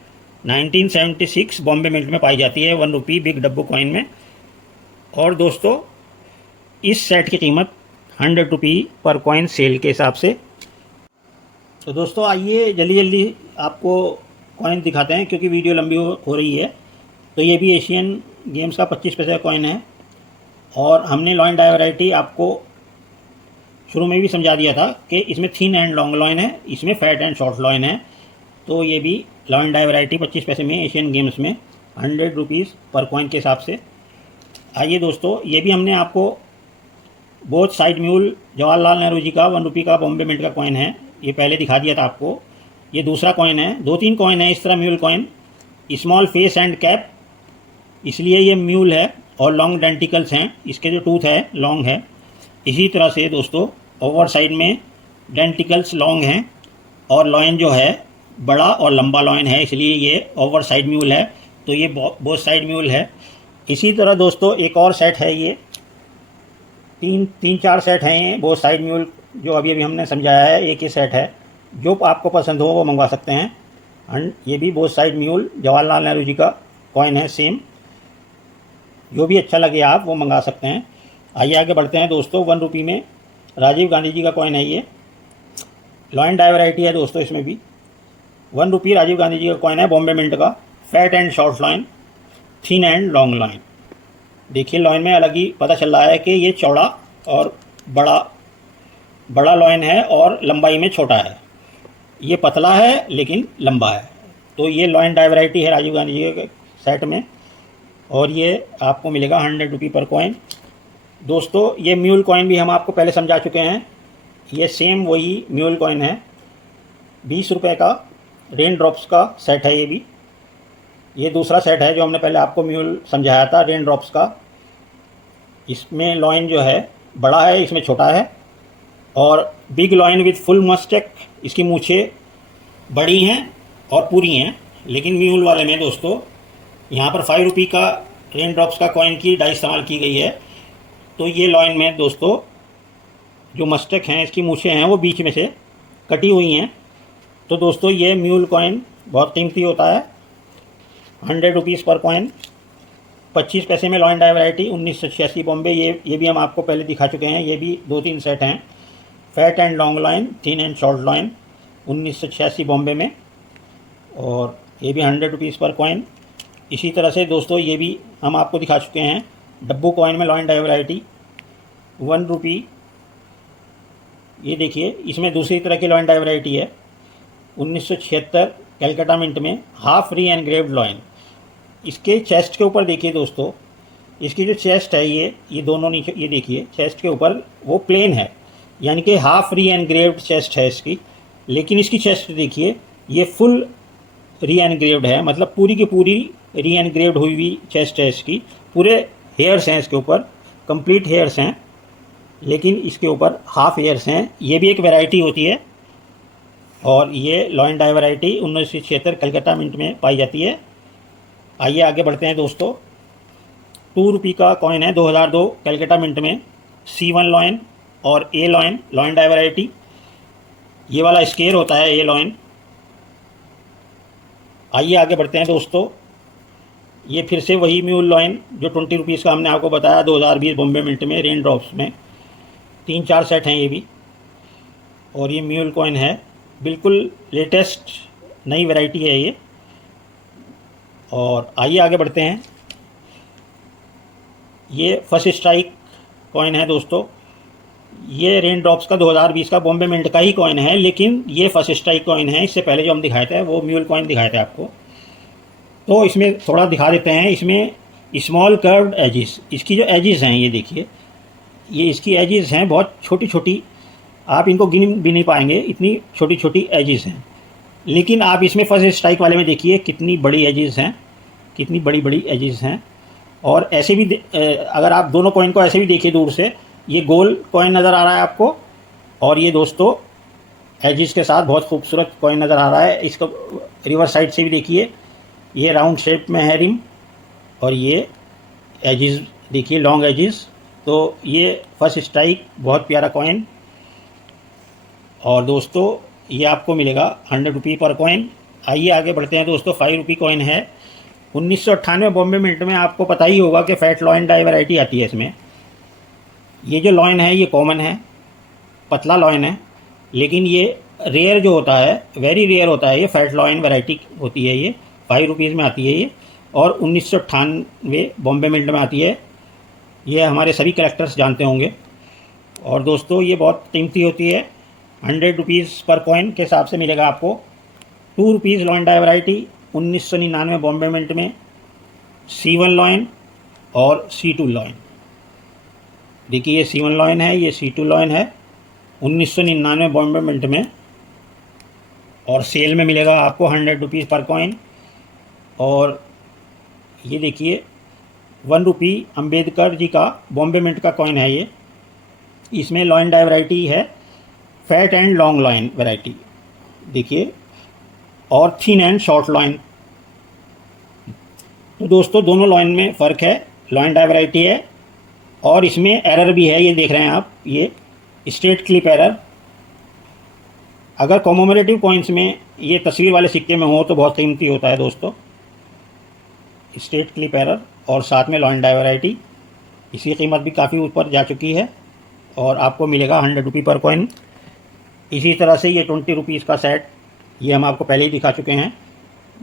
1976 बॉम्बे मिंट में पाई जाती है 1 रुपी बिग डब्बू कॉइन में। और दोस्तों इस सेट की कीमत 100 रुपी पर कॉइन सेल के हिसाब से। तो दोस्तों आइए जल्दी जल्दी आपको कॉइन दिखाते हैं क्योंकि वीडियो लंबी हो रही है। तो ये भी एशियन गेम्स का 25 पैसे का कॉइन है। और हमने लॉइन डाई वेराइटी आपको शुरू में भी समझा दिया था कि इसमें थिन एंड लॉन्ग लॉइन है, इसमें फैट एंड शॉर्ट लॉइन है। तो ये भी लॉइन डाई वेराइटी 25 पैसे में एशियन गेम्स में 100 रुपीज़ पर कॉइन के हिसाब से। आइए दोस्तों ये भी हमने आपको both side mule Jawaharlal Nehru ji का 1 रुपी का बॉम्बे मिंट का कॉइन है, ये पहले दिखा दिया था आपको। ये दूसरा कॉइन है। 2-3 कॉइन है इस तरह mule coin. Small face and cap, इसलिए ये म्यूल है। और लॉन्ग डेंटिकल्स हैं, इसके जो टूथ है लॉन्ग है। इसी तरह से दोस्तों ओवर साइड में डेंटिकल्स लॉन्ग हैं और लॉइन जो है बड़ा और लंबा लॉइन है, इसलिए ये ओवर साइड म्यूल है। तो ये बोथ साइड म्यूल है। इसी तरह दोस्तों एक और सेट है, ये तीन चार सेट हैं ये बोथ साइड म्यूल जो अभी अभी हमने समझाया है। एक ही सेट है, जो आपको पसंद हो वो मंगवा सकते हैं। एंड ये भी both side mule Jawaharlal Nehru ji का कॉइन है सेम। जो भी अच्छा लगे आप वो मंगा सकते हैं। आइए आगे बढ़ते हैं दोस्तों। 1 रुपी में राजीव गांधी जी का कॉइन है। ये लॉइन डाई वेराइटी है दोस्तों। इसमें भी 1 रुपी राजीव गांधी जी का कॉइन है बॉम्बे मिंट का। Fat and short lion, thin and long lion. देखिए लॉइन में अलग ही पता चल रहा है कि ये चौड़ा और बड़ा लॉइन है और लंबाई में छोटा है। ये पतला है लेकिन लंबा है। तो ये लॉइन डाई वेराइटी है राजीव गांधी जी के सेट में। और ये आपको मिलेगा 100 रुपी पर कॉइन। दोस्तों ये म्यूल कॉइन भी हम आपको पहले समझा चुके हैं। ये सेम वही म्यूल कॉइन है। 20 रुपये का रेन ड्रॉप्स का सेट है ये भी। ये दूसरा सेट है जो हमने पहले आपको म्यूल समझाया था रेन ड्रॉप्स का। इसमें लॉइन जो है बड़ा है, इसमें छोटा है। और बिग लॉइन विथ फुल मस्टैक, इसकी मूछें बड़ी हैं और पूरी हैं। लेकिन म्यूल वाले में दोस्तों यहाँ पर 5 रुपी का रेन ड्रॉप्स का कॉइन की डाई इस्तेमाल की गई है। तो ये लॉइन में दोस्तों जो मस्टैक हैं, इसकी मूछें हैं वो बीच में से कटी हुई हैं। तो दोस्तों ये म्यूल कॉइन बहुत कीमती होता है। 100 रुपीज़ पर कॉइन। 25 पैसे में लॉइन डाई वेराइटी 1986 बॉम्बे। ये भी हम आपको पहले दिखा चुके हैं। ये भी 2-3 सेट हैं। Fat and long lion, thin and short lion 1986 Bombay में। और ये भी 100 रुपीज़ पर कॉइन। इसी तरह से दोस्तों ये भी हम आपको दिखा चुके हैं डब्बू कॉइन में लॉइन डाई वेराइटी 1 रुपी। ये देखिए इसमें दूसरी तरह की लॉइन डाई वेराइटी है 1976 कैलकाटा मिंट में हाफ री एनग्रेव्ड लॉइन। इसके चेस्ट के ऊपर देखिए दोस्तों, इसकी जो चेस्ट है ये दोनों नीचे, ये देखिए चेस्ट के ऊपर वो प्लेन है, यानी कि हाफ री एनग्रेव्ड चेस्ट है इसकी। लेकिन इसकी चेस्ट देखिए ये फुल री एनग्रेव्ड है, मतलब पूरी की पूरी री एनग्रेव्ड हुई हुई चेस्ट है इसकी। पूरे हेयर्स हैं इसके ऊपर, कंप्लीट हेयर्स हैं, लेकिन इसके ऊपर हाफ हेयर्स हैं। ये भी एक वैरायटी होती है। और ये lion die variety 1976 Calcutta mint में पाई जाती है। आइए आगे बढ़ते हैं दोस्तों। 2 रुपी का कॉइन है 2002 कलकत्ता मिंट में C1 लॉइन और A lion, lion die variety. ये वाला स्केयर होता है ये लॉइन। आइए आगे बढ़ते हैं दोस्तों। ये फिर से वही म्यूल लॉइन जो 20 रुपीज़ का हमने आपको बताया 2020 बॉम्बे मिंट में रेन ड्रॉप्स में। 3-4 सेट हैं ये भी। और ये म्यूल कॉइन है, बिल्कुल लेटेस्ट नई वैरायटी है ये। और आइए आगे बढ़ते हैं। ये फर्स्ट स्ट्राइक कॉइन है दोस्तों। ये रेन ड्रॉप्स का 2020 का बॉम्बे मिंट का ही कॉइन है, लेकिन ये फर्स्ट स्ट्राइक कॉइन है। इससे पहले जो हम दिखाए थे वो म्यूल कॉइन दिखाए थे आपको। तो इसमें थोड़ा दिखा देते हैं। इसमें स्मॉल कर्व्ड एजिस, इसकी जो एजिस हैं ये देखिए, ये इसकी एजिस हैं बहुत छोटी छोटी, आप इनको गिन भी नहीं पाएंगे, इतनी छोटी छोटी एजिस हैं। लेकिन आप इसमें फर्स्ट स्ट्राइक वाले में देखिए कितनी बड़ी एजिस हैं, कितनी बड़ी बड़ी एजिस हैं। और ऐसे भी अगर आप दोनों कॉइन को ऐसे भी देखिए दूर से, ये गोल कॉइन नज़र आ रहा है आपको, और ये दोस्तों एजिस के साथ बहुत खूबसूरत कॉइन नज़र आ रहा है। इसको रिवर्स साइड से भी देखिए, ये राउंड शेप में है रिम, और ये एजिस देखिए लॉन्ग एजिस। तो ये फर्स्ट स्ट्राइक बहुत प्यारा कॉइन। और दोस्तों ये आपको मिलेगा 100 रुपये पर कॉइन। आइए आगे बढ़ते हैं दोस्तों। 5 रुपये कॉइन है। 1998 बॉम्बे मिंट में आपको पता ही होगा कि फैट लॉइन डाई वैरायटी आती है इसमें। ये जो लॉइन है ये कॉमन है, पतला लॉइन है, लेकिन ये रेयर जो होता है, वेरी रेयर होता है, ये फैट लॉइन वैरायटी होती है। ये 5 रुपीज़ में आती है ये, और 1998 बॉम्बे मिंट में आती है। ये हमारे सभी कलेक्टर्स जानते होंगे। और दोस्तों ये बहुत कीमती होती है। 100 रुपीज़ पर कॉइन के हिसाब से मिलेगा आपको। 2 rupees lion die variety 1999 Bombay mint में, C1 लॉइन और C2 लॉइन। देखिए ये C1 लॉइन है, ये C2 लॉइन है, 1999 बॉम्बे मिंट में, और सेल में मिलेगा आपको 100 रुपीज़ पर कॉइन। और ये देखिए 1 रुपी अम्बेडकर जी का बॉम्बे मिंट का कॉइन है ये। इसमें लॉइन डाई वैरायटी है, fat and long lion variety देखिए, और थिन एंड शॉर्ट लॉइन। तो दोस्तों दोनों लॉइन में फ़र्क है, लॉइन डाई वैरायटी है, और इसमें एरर भी है। ये देख रहे हैं आप, ये स्ट्रेट क्लिप एरर। अगर कॉमोमरेटिव कॉइन्स में ये तस्वीर वाले सिक्के में हो तो बहुत कीमती होता है दोस्तों। स्ट्रेट क्लिप एरर और साथ में लॉइन डाई वैरायटी, इसकी कीमत भी काफ़ी ऊपर जा चुकी है, और आपको मिलेगा 100 रुपये पर कॉइन। इसी तरह से ये 20 रुपीज़ का सेट, ये हम आपको पहले ही दिखा चुके हैं।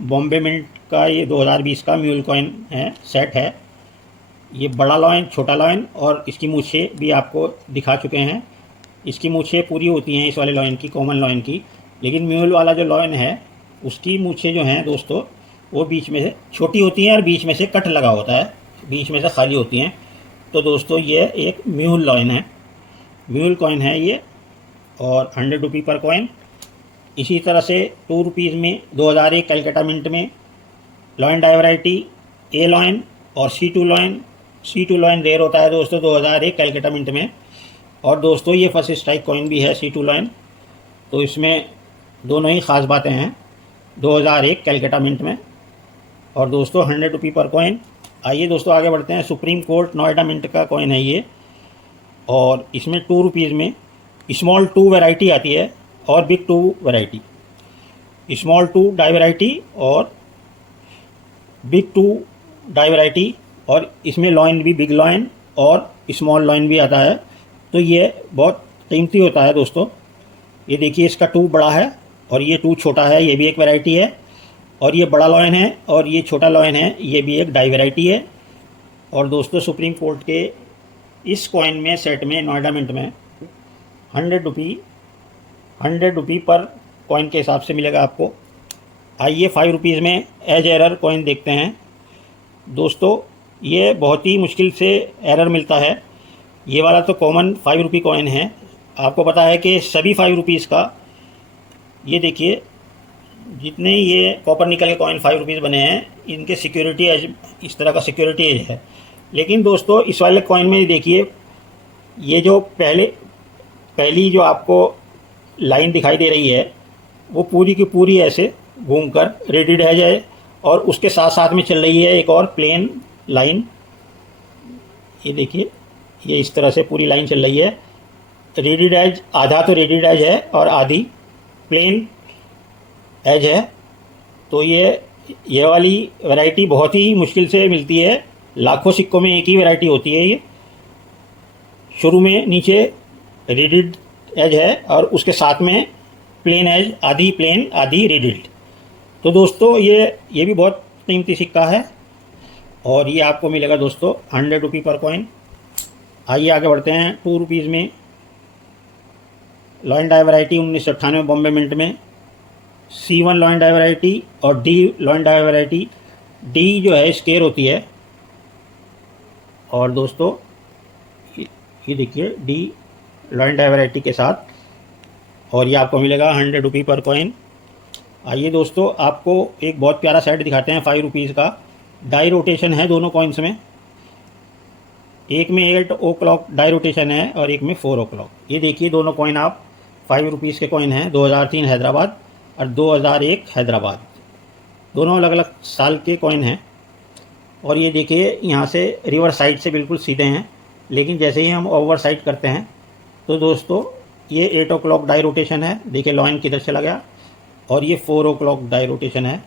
बॉम्बे मिंट का ये 2020 का म्यूल कॉइन है, सेट है। ये बड़ा लॉइन, छोटा लॉइन, और इसकी मूछें भी आपको दिखा चुके हैं। इसकी मूछें पूरी होती हैं इस वाले लॉइन की, कॉमन लॉइन की, लेकिन म्यूल वाला जो लॉइन है उसकी मूछें जो हैं दोस्तों वो बीच में से छोटी होती हैं और बीच में से कट लगा होता है, बीच में से खाली होती हैं। तो दोस्तों ये एक म्यूल लॉइन है, म्यूल कॉइन है ये, और 100 रुपये पर कॉइन। इसी तरह से 2 रुपीज़ में 2001 कलकत्ता मिंट में लॉइन डाई वैरायटी ए लॉइन और C2 lion. C2 lion rare होता है दोस्तों 2001 कलकत्ता मिंट में। और दोस्तों ये फर्स्ट स्ट्राइक कॉइन भी है C2 लॉइन। तो इसमें दोनों ही ख़ास बातें हैं 2001 कलकत्ता मिंट में। और दोस्तों 100 रुपये पर कॉइन। आइए दोस्तों आगे बढ़ते हैं। सुप्रीम कोर्ट नोएडा मिंट का कॉइन है ये, और इसमें 2 रुपीज़ में स्मॉल 2 वैरायटी आती है और big 2 variety. Small 2 die variety और बिग 2 डाई वैरायटी, और इसमें लॉइन भी बिग लॉइन और स्मॉल लॉइन भी आता है। तो ये बहुत कीमती होता है दोस्तों। ये देखिए इसका 2 बड़ा है और ये 2 छोटा है, ये भी एक वैरायटी है। और ये बड़ा लॉइन है और ये छोटा लॉइन है, ये भी एक डाई वैरायटी है। और दोस्तों सुप्रीम कोर्ट के इस कॉइन में, सेट में, नोएडा मिंट में 100 रुपये पर कॉइन के हिसाब से मिलेगा आपको। आइए 5 रुपीज़ में एज एरर कॉइन देखते हैं। दोस्तों ये बहुत ही मुश्किल से एरर मिलता है। ये वाला तो कॉमन 5 रुपये कॉइन है। आपको पता है कि सभी 5 रुपीज़ का, ये देखिए जितने ये कॉपर निकल के कॉइन 5 रुपीज़ बने हैं, इनके सिक्योरिटी एज, इस तरह का सिक्योरिटी एज है। लेकिन दोस्तों इस वाले कॉइन में देखिए, ये जो पहली जो आपको लाइन दिखाई दे रही है वो पूरी की पूरी ऐसे घूमकर रेडिड एज है, और उसके साथ साथ में चल रही है एक और प्लेन लाइन। ये देखिए ये इस तरह से पूरी लाइन चल रही है। रेडिड एज, आधा तो रेडिड एज है और आधी प्लेन एज है। तो ये वाली वैरायटी बहुत ही मुश्किल से मिलती है। लाखों सिक्कों में एक ही वैरायटी होती है ये। शुरू में नीचे रिडिड एज है और उसके साथ में प्लेन एज, आधी प्लेन आधी रिडिड। तो दोस्तों ये भी बहुत कीमती सिक्का है और ये आपको मिलेगा दोस्तों 100 रुपी पर कॉइन। आइए आगे बढ़ते हैं। 2 रुपीज़ में lion die variety 1998 Bombay mint में, C1 लॉइन डाई वैरायटी और D lion die variety. D जो है स्केयर होती है और दोस्तों ये देखिए D लॉइन डाई वैरायटी के साथ और ये आपको मिलेगा 100 रुपी पर कॉइन। आइए दोस्तों आपको एक बहुत प्यारा सेट दिखाते हैं 5 रुपीज़ का। डाई रोटेशन है दोनों कॉइन्स में, एक में 8 ओ क्लॉक डाई रोटेशन है और एक में 4 ओ क्लॉक। ये देखिए दोनों कॉइन आप 5 रुपीज़ के कॉइन हैं, 2003 हैदराबाद और 2001 हैदराबाद, दोनों अलग अलग साल के कॉइन हैं। और ये देखिए यहाँ से रिवर्स साइड से बिल्कुल सीधे हैं, लेकिन जैसे ही हम ओवर साइड करते हैं तो दोस्तों ये 8 ओ क्लॉक डाई रोटेशन है, देखिए लॉइन किधर चला गया, और ये 4 ओ क्लॉक डाई रोटेशन है।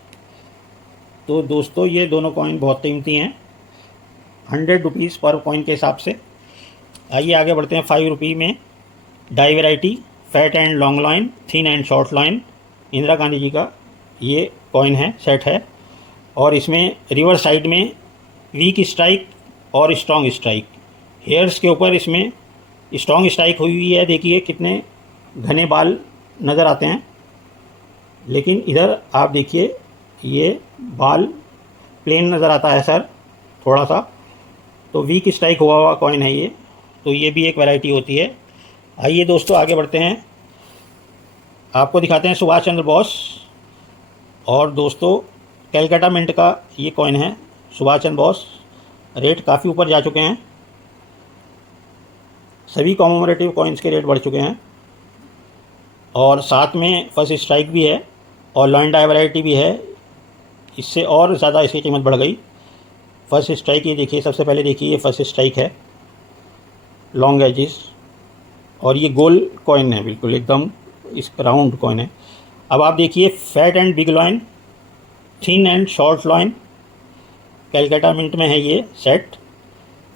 तो दोस्तों ये दोनों कॉइन बहुत कीमती हैं 100 रुपीज़ पर कॉइन के हिसाब से। आइए आगे बढ़ते हैं। 5 रुपी में die variety, fat and long line, thin and short line, Indira Gandhi ji का ये कॉइन है, सेट है। और इसमें रिवर्स साइड में वीक स्ट्राइक और स्ट्रॉन्ग स्ट्राइक, हेयर्स के ऊपर इसमें स्ट्रॉन्ग स्ट्राइक हुई हुई है। देखिए कितने घने बाल नज़र आते हैं, लेकिन इधर आप देखिए ये बाल प्लेन नज़र आता है सर थोड़ा सा, तो वीक स्ट्राइक हुआ कॉइन है ये। तो ये भी एक वैरायटी होती है। आइए दोस्तों आगे बढ़ते हैं, आपको दिखाते हैं सुभाष चंद्र बोस और दोस्तों कैलकाटा मिंट का ये कॉइन है सुभाष चंद्र बोस। रेट काफ़ी ऊपर जा चुके हैं, सभी कॉमेमोरेटिव कॉइन्स के रेट बढ़ चुके हैं और साथ में फर्स्ट स्ट्राइक भी है और लॉइन डाई वैरायटी भी है, इससे और ज़्यादा इसकी कीमत बढ़ गई। फर्स्ट स्ट्राइक ये देखिए, सबसे पहले देखिए ये फर्स्ट स्ट्राइक है, लॉन्ग एजिस, और ये गोल कॉइन है बिल्कुल एकदम इस राउंड कॉइन है। अब आप देखिए fat and big lion, thin and short lion, Calcutta mint में है ये सेट।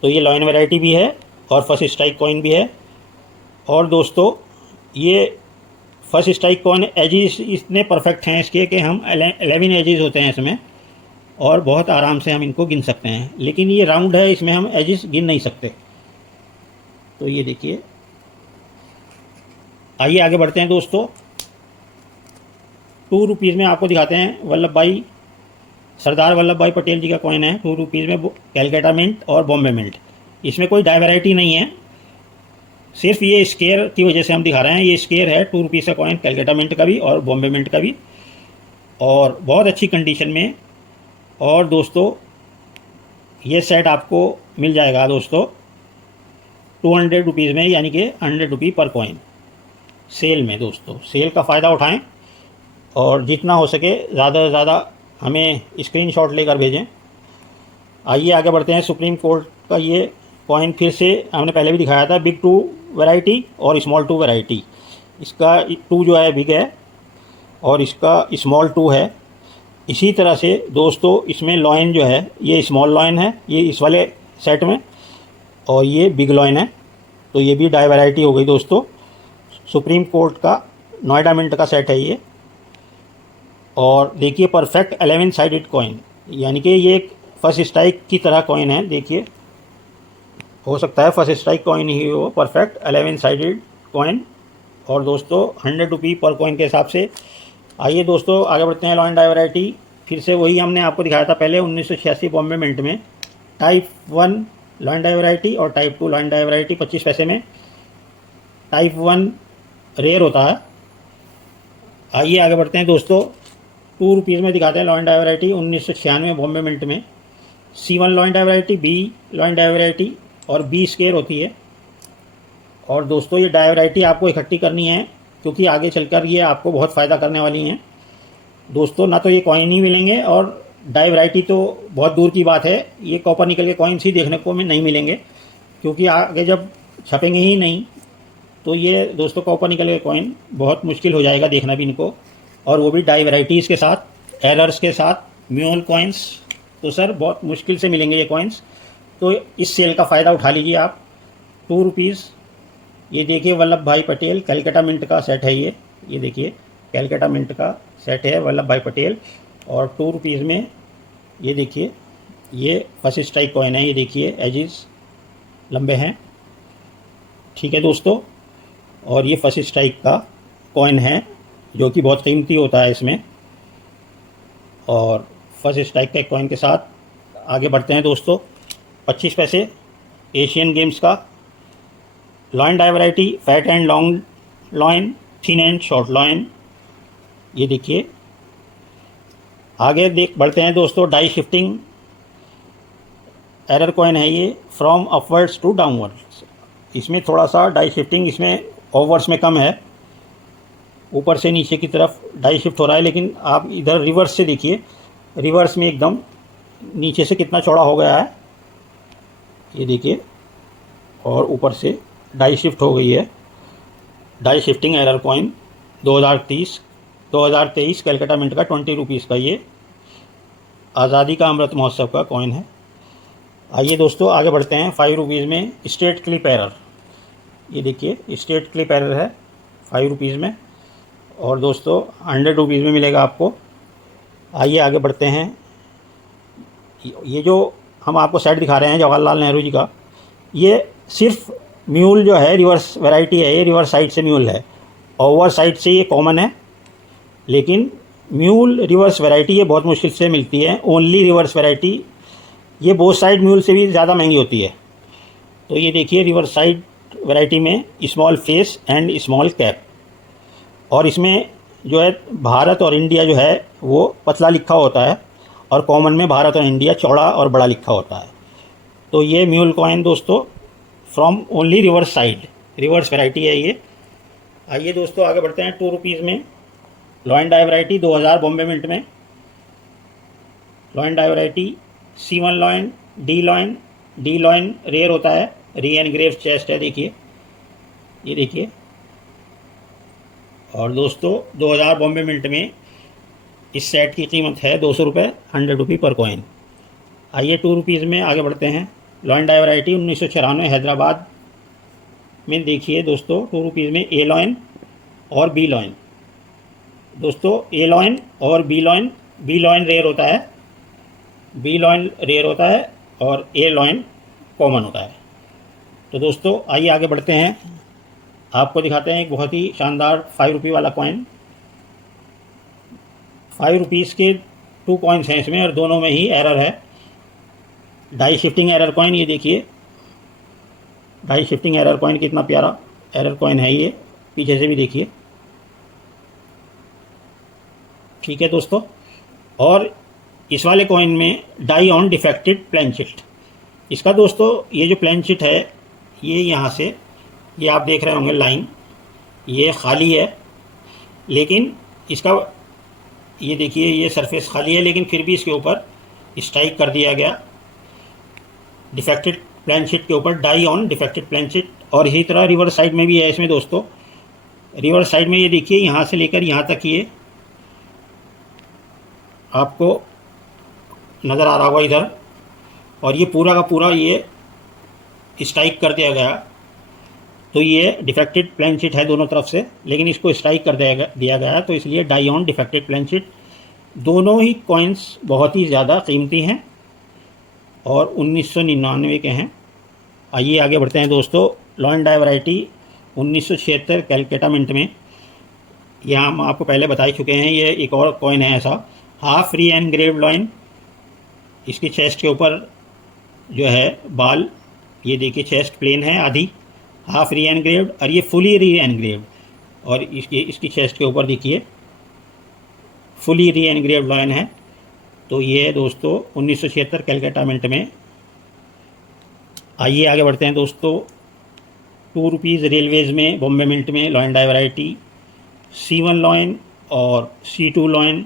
तो ये लॉइन वैरायटी भी है और फर्स्ट स्ट्राइक कॉइन भी है। और दोस्तों ये फर्स्ट स्ट्राइक कॉइन एजिस इतने परफेक्ट हैं इसके कि हम 11 एजिस होते हैं इसमें और बहुत आराम से हम इनको गिन सकते हैं, लेकिन ये राउंड है, इसमें हम एजिस गिन नहीं सकते। तो ये देखिए। आइए आगे बढ़ते हैं दोस्तों। 2 रुपीज़ में आपको दिखाते हैं वल्लभ भाई, सरदार वल्लभ भाई पटेल जी का कॉइन है 2 रुपीज़ में, कैलकाटा मिंट और बॉम्बे मिंट। इसमें कोई डाई वैरायटी नहीं है, सिर्फ ये स्केयर की वजह से हम दिखा रहे हैं। ये स्केयर है 2 रुपीज़ का कॉइन, कैलकाटा मिंट का भी और बॉम्बे मिंट का भी, और बहुत अच्छी कंडीशन में। और दोस्तों ये सेट आपको मिल जाएगा दोस्तों 200 रुपीज़ में, यानी कि 100 रुपी पर कॉइन सेल में। दोस्तों सेल का फ़ायदा उठाएं और जितना हो सके ज़्यादा से ज़्यादा हमें स्क्रीनशॉट लेकर भेजें। आइए आगे बढ़ते हैं। सुप्रीम कोर्ट का ये कॉइन फिर से हमने पहले भी दिखाया था, बिग 2 वैरायटी और स्मॉल 2 वैरायटी। इसका 2 जो है बिग है और इसका स्मॉल 2 है। इसी तरह से दोस्तों इसमें लॉइन जो है ये स्मॉल लॉइन है ये इस वाले सेट में, और ये बिग लॉइन है। तो ये भी डाई वैरायटी हो गई दोस्तों। सुप्रीम कोर्ट का नोएडा मिंट का सेट है ये। और देखिए परफेक्ट 11 साइडेड कॉइन, यानी कि ये एक फर्स्ट स्ट्राइक की तरह कॉइन है। देखिए हो सकता है फर्स्ट स्ट्राइक कॉइन ही हो, परफेक्ट 11 साइडेड कॉइन। और दोस्तों 100 रुपी पर कॉइन के हिसाब से। आइए दोस्तों आगे बढ़ते हैं। लॉइन डाई वैरायटी फिर से वही हमने आपको दिखाया था पहले 1986 बॉम्बे मिंट में, टाइप 1 लॉइन डाई वैरायटी और टाइप 2 लॉइन डाई वैरायटी 25 पैसे में। टाइप 1 रेयर होता है। आइए आगे बढ़ते हैं दोस्तों। 2 रुपीज़ में दिखाते हैं lion die variety 1996 Bombay mint में, C1 lion die variety, B line die variety और B स्केयर होती है। और दोस्तों ये डाई वैरायटी आपको इकट्ठी करनी है क्योंकि आगे चलकर ये आपको बहुत फ़ायदा करने वाली हैं दोस्तों। ना तो ये कॉइन ही मिलेंगे और डाई वैरायटी तो बहुत दूर की बात है, ये कॉपर निकल के कॉइन्स ही देखने को में नहीं मिलेंगे, क्योंकि आगे जब छपेंगे ही नहीं तो ये दोस्तों कॉपर निकल के कॉइन बहुत मुश्किल हो जाएगा देखना भी इनको, और वो भी डाई वैराइटीज़ के साथ, एरर्स के साथ, म्यूल कॉइन्स। तो सर बहुत मुश्किल से मिलेंगे ये कॉइन्स। तो इस सेल का फ़ायदा उठा लीजिए आप। 2 रुपीज़ ये देखिए वल्लभ भाई पटेल कलकत्ता मिंट का सेट है ये देखिए कलकत्ता मिंट का सेट है वल्लभ भाई पटेल, और 2 रुपीज़ में ये देखिए ये फर्स्ट स्ट्राइक कॉइन है। ये देखिए एजिस लंबे हैं, ठीक है दोस्तों। और ये फर्स्ट स्ट्राइक का कॉइन है जो कि बहुत कीमती होता है इसमें। और फर्स्ट स्ट्राइक के कॉइन के साथ आगे बढ़ते हैं दोस्तों। 25 पैसे एशियन गेम्स का line die variety, fat and long lion, thin and short lion. ये देखिए आगे बढ़ते हैं दोस्तों। डाई शिफ्टिंग एरर कॉइन है ये, फ्रॉम अपवर्ड्स टू डाउनवर्ड्स। इसमें थोड़ा सा डाई शिफ्टिंग इसमें ओवर्स में कम है, ऊपर से नीचे की तरफ डाई शिफ्ट हो रहा है। लेकिन आप इधर रिवर्स से देखिए, रिवर्स में एकदम नीचे से कितना चौड़ा हो गया है ये देखिए, और ऊपर से डाई शिफ्ट हो गई है। Die shifting error coin 2023 Calcutta mint का 20 रुपीज़ का ये आज़ादी का अमृत महोत्सव का कॉइन है। आइए दोस्तों आगे बढ़ते हैं। 5 रुपीज़ में स्ट्रेट क्लिप एरर, ये देखिए स्ट्रेट क्लिप एरर है 5 रुपीज़ में, और दोस्तों 100 रुपीज़ में मिलेगा आपको। आइए आगे बढ़ते हैं। ये जो हम आपको सेट दिखा रहे हैं जवाहरलाल नेहरू जी का, ये सिर्फ म्यूल जो है रिवर्स वैरायटी है, ये रिवर्स साइड से म्यूल है। ओवर साइड से ये कॉमन है, लेकिन म्यूल रिवर्स वैरायटी ये बहुत मुश्किल से मिलती है। ओनली रिवर्स वैरायटी ये बोथ साइड म्यूल से भी ज़्यादा महंगी होती है। तो ये देखिए रिवर्स साइड वैरायटी में small face and small cap, और इसमें जो है भारत और इंडिया जो है वो पतला लिखा होता है, और कॉमन में भारत और इंडिया चौड़ा और बड़ा लिखा होता है। तो ये म्यूल कॉइन दोस्तों from only reverse side, reverse variety है ये। आइए दोस्तों आगे बढ़ते हैं। 2 रुपीज़ में lion die variety 2000 Bombay mint में lion die variety C1 lion, D lion rare होता है, री एनग्रेव चेस्ट है देखिए, ये देखिए। और दोस्तों 2000 बॉम्बे मिंट में इस सेट की कीमत है 200 रुपये, 100 रुपये पर कॉइन। आइए 2 रुपीज़ में आगे बढ़ते हैं। लॉइन डाई वैरायटी 1996 हैदराबाद में देखिए दोस्तों 2 रुपीज़ में ए लॉइन और बी लॉइन। दोस्तों ए लॉइन और बी लॉइन रेयर होता है, बी लॉइन रेयर होता है और ए लॉइन कॉमन होता है। तो दोस्तों आइए आगे बढ़ते हैं, आपको दिखाते हैं एक बहुत ही शानदार 5 रुपये वाला कॉइन। 5 रुपीज़ के 2 कॉइन्स हैं इसमें, और दोनों में ही एरर है। डाई शिफ्टिंग एरर कॉइन, ये देखिए डाई शिफ्टिंग एरर कॉइन, कितना प्यारा एरर कॉइन है ये, पीछे से भी देखिए, ठीक है दोस्तों। और इस वाले कॉइन में डाई ऑन डिफेक्टेड प्लेनशीट। इसका दोस्तों ये जो प्लेनशीट है ये यहाँ से, ये आप देख रहे होंगे लाइन, ये खाली है, लेकिन इसका ये देखिए ये सरफेस खाली है, लेकिन फिर भी इसके ऊपर स्ट्राइक कर दिया गया डिफेक्टेड प्लेनशीट के ऊपर, डाई ऑन डिफेक्टेड प्लेनशीट। और इसी तरह रिवर्स साइड में भी है इसमें दोस्तों। रिवर्स साइड में ये देखिए यहाँ से लेकर यहाँ तक ये आपको नज़र आ रहा होगा इधर, और ये पूरा का पूरा ये स्ट्राइक कर दिया गया। तो ये डिफेक्टेड प्लेनशीट है दोनों तरफ से, लेकिन इसको स्ट्राइक कर दिया गया, तो इसलिए डाई ऑन डिफेक्टेड प्लेनशीट। दोनों ही कॉइन्स बहुत ही ज़्यादा कीमती हैं और 1999 के हैं। आइए आगे बढ़ते हैं दोस्तों। Line die variety 1976 Calcutta mint में, यहाँ हम आपको पहले बता ही चुके हैं। ये एक और कॉइन है ऐसा, हाफ री एनग्रेव्ड लॉइन। इसकी चेस्ट के ऊपर जो है बाल, ये देखिए चेस्ट प्लेन है आधी, हाफ री एनग्रेव्ड, और ये फुली री एनग्रेव्ड। और इसकी चेस्ट के ऊपर देखिए फुली री एनग्रेव्ड लॉइन है। तो ये दोस्तों 1976 कलकत्ता मिंट में। आइए आगे बढ़ते हैं दोस्तों। 2 रुपीज़ रेलवेज़ में बॉम्बे मिंट में lion die variety C1 lion और C2 लॉइन।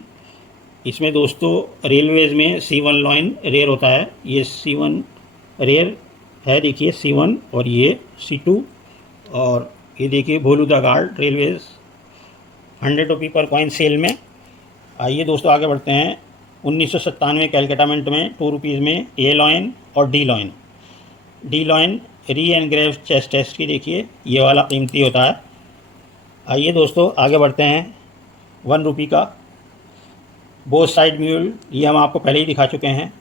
इसमें दोस्तों रेलवेज़ में C1 लॉइन रेयर होता है, ये C1 रेयर है देखिए C1, और ये C2। और ये देखिए भोलू द गार्ड रेलवेज़ 100 रुपये पर कॉइन सेल में। आइए दोस्तों आगे बढ़ते हैं। 1997 कलकत्ता मिंट में 2 रुपीज़ में ए लॉइन और डी लॉइन री एनग्रेव चेस्ट टेस्ट की देखिए ये वाला कीमती होता है। आइए दोस्तों आगे बढ़ते हैं। 1 रुपये का बोथ साइड म्यूल, ये हम आपको पहले ही दिखा चुके हैं।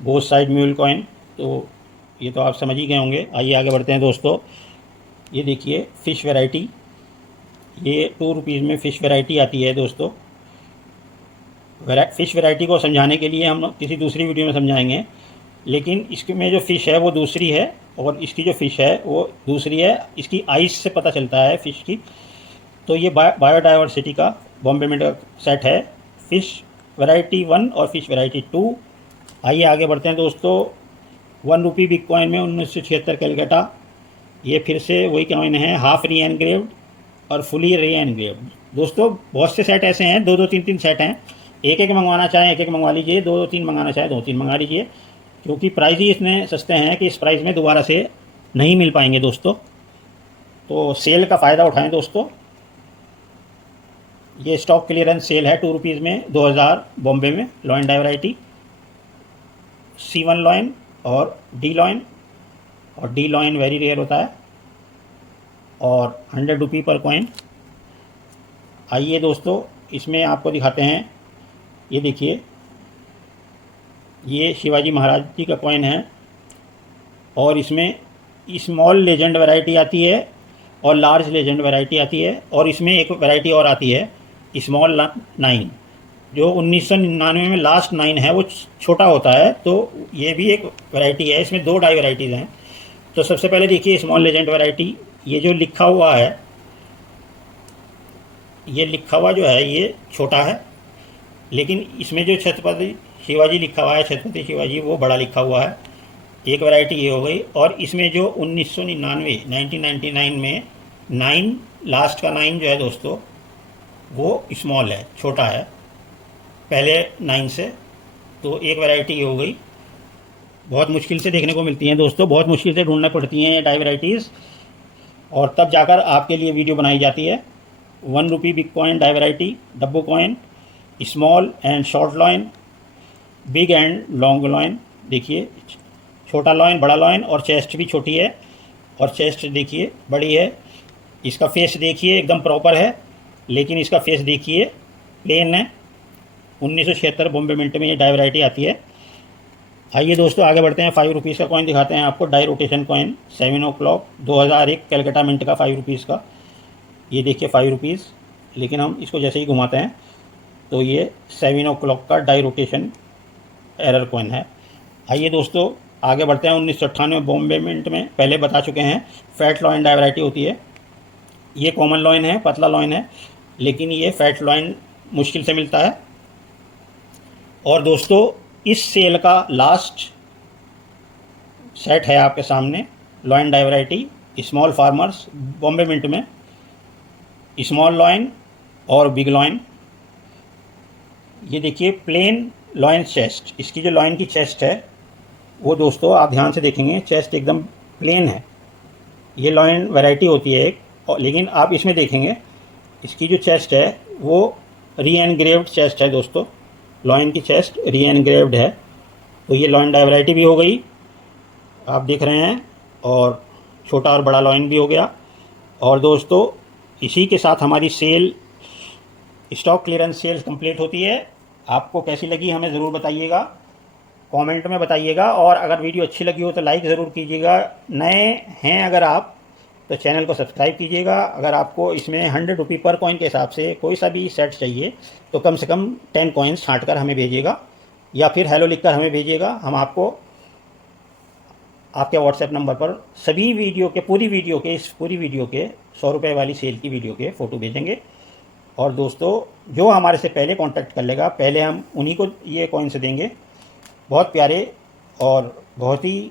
बोथ साइड म्यूल कॉइन, तो ये तो आप समझ ही गए होंगे। आइए आगे बढ़ते हैं दोस्तों। ये देखिए फ़िश वैरायटी, ये 2 रुपीज़ में फ़िश वैरायटी आती है दोस्तों। फ़िश वैरायटी को समझाने के लिए हम किसी दूसरी वीडियो में समझाएंगे, लेकिन इसमें जो फ़िश है वो दूसरी है और इसकी जो फ़िश है वो दूसरी है। इसकी आइस से पता चलता है फ़िश की। तो ये बायोडाइवर्सिटी का बॉम्बे मिंट का सेट है, फ़िश वैरायटी 1 और फ़िश वैरायटी 2। आइए आगे बढ़ते हैं दोस्तों। 1 रुपये बिग कॉइन में 1976 कैलकाटा, ये फिर से वही कॉइन है, हाफ री एनग्रेव्ड और फुली री एनग्रेव्ड। दोस्तों बहुत से सेट ऐसे हैं, 2-2 3-3 सेट हैं। एक एक मंगवाना चाहें एक एक मंगवा लीजिए, 2-2 3 मंगाना चाहें 2-3 मंगा लीजिए, क्योंकि प्राइस ही इतने सस्ते हैं कि इस प्राइस में दोबारा से नहीं मिल पाएंगे दोस्तों। तो सेल का फ़ायदा उठाएं दोस्तों। ये स्टॉक क्लियरेंस सेल है 2 रुपीज़ में 2000 बॉम्बे में lion die variety, C1 lion और D लॉइन, और D लॉइन वेरी रेयर होता है, और 100 रुपये पर कॉइन। आइए दोस्तों इसमें आपको दिखाते हैं। ये देखिए ये शिवाजी महाराज जी का कॉइन है, और इसमें स्मॉल लेजेंड वैरायटी आती है और लार्ज लेजेंड वैरायटी आती है, और इसमें एक वैरायटी और आती है स्मॉल 9, जो 1999 में लास्ट 9 है, वो छोटा होता है। तो ये भी एक वैरायटी है, इसमें 2 डाई वैराइटीज़ हैं। तो सबसे पहले देखिए स्मॉल लेजेंड वैरायटी, ये जो लिखा हुआ है, ये लिखा हुआ जो है ये छोटा है, लेकिन इसमें जो छत्रपति शिवाजी लिखा हुआ है, छत्रपति शिवाजी, वो बड़ा लिखा हुआ है। एक वैरायटी ये हो गई। और इसमें जो 1999 में 9 लास्ट का 9 जो है दोस्तों, वो स्मॉल है, छोटा है पहले 9 से। तो एक वैरायटी ये हो गई। बहुत मुश्किल से देखने को मिलती हैं दोस्तों, बहुत मुश्किल से ढूंढना पड़ती हैं ये डाई वैराइटीज़, और तब जाकर आपके लिए वीडियो बनाई जाती है। 1 रुपये बिग कॉइन डाई वैरायटी, डब्बो coin, small and short line, big and long lion. देखिए छोटा लॉइन, बड़ा लॉइन, और चेस्ट भी छोटी है और चेस्ट देखिए बड़ी है। इसका फेस देखिए एकदम प्रॉपर है, लेकिन इसका फेस देखिए प्लेन है। 1976 बॉम्बे मिंट में ये डाई वैरायटी आती है। आइए दोस्तों आगे बढ़ते हैं। 5 रुपीज़ का कॉइन दिखाते हैं आपको, die rotation coin 7 o'clock 2001 Calcutta mint का 5 रुपीज़ का। ये देखिए 5 रुपीज़, लेकिन हम इसको जैसे ही घुमाते हैं तो ये 7 o'clock का डाई रोटेशन एरर कॉइन है। आइए दोस्तों आगे बढ़ते हैं। 1998 बॉम्बे मिंट में पहले बता चुके हैं, फैट लॉइन डाई वैरायटी होती है। ये कॉमन लॉइन है, पतला लॉइन है, लेकिन ये फैट लॉइन मुश्किल से मिलता है। और दोस्तों इस सेल का लास्ट सेट है आपके सामने, line die variety small farmers Bombay mint में, स्मॉल लॉइन और बिग लॉइन। ये देखिए प्लेन लॉइन चेस्ट, इसकी जो लॉइन की चेस्ट है वो दोस्तों आप ध्यान से देखेंगे, चेस्ट एकदम प्लेन है। ये लॉइन वैरायटी होती है एक, लेकिन आप इसमें देखेंगे इसकी जो चेस्ट है वो री एनग्रेव्ड चेस्ट है दोस्तों। लॉइन की चेस्ट री एनग्रेव्ड है। तो ये लॉइन डाई वैरायटी भी हो गई, आप देख रहे हैं, और छोटा और बड़ा लॉइन भी हो गया। और दोस्तों इसी के साथ हमारी sale, stock clearance sale complete होती है। आपको कैसी लगी हमें ज़रूर बताइएगा, कमेंट में बताइएगा, और अगर वीडियो अच्छी लगी हो तो लाइक ज़रूर कीजिएगा। नए हैं अगर आप तो चैनल को सब्सक्राइब कीजिएगा। अगर आपको इसमें 100 रुपये पर कॉइन के हिसाब से कोई सा भी सेट चाहिए तो कम से कम 10 कॉइन्स छाँट कर हमें भेजिएगा, या फिर हेलो लिखकर हमें भेजिएगा। हम आपको आपके व्हाट्सएप नंबर पर सभी वीडियो के, पूरी वीडियो के, इस पूरी वीडियो के 100 रुपये वाली सेल की वीडियो के फ़ोटो भेजेंगे। और दोस्तों जो हमारे से पहले कांटेक्ट कर लेगा, पहले हम उन्हीं को ये कॉइन्स देंगे। बहुत प्यारे और बहुत ही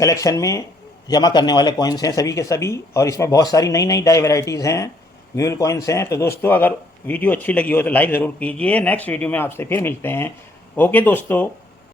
कलेक्शन में जमा करने वाले कॉइन्स हैं सभी के सभी, और इसमें बहुत सारी नई नई डाई वैराइटीज़ हैं, म्यूल कॉइन्स हैं। तो दोस्तों अगर वीडियो अच्छी लगी हो तो लाइक ज़रूर कीजिए। नेक्स्ट वीडियो में आपसे फिर मिलते हैं। ओके दोस्तों।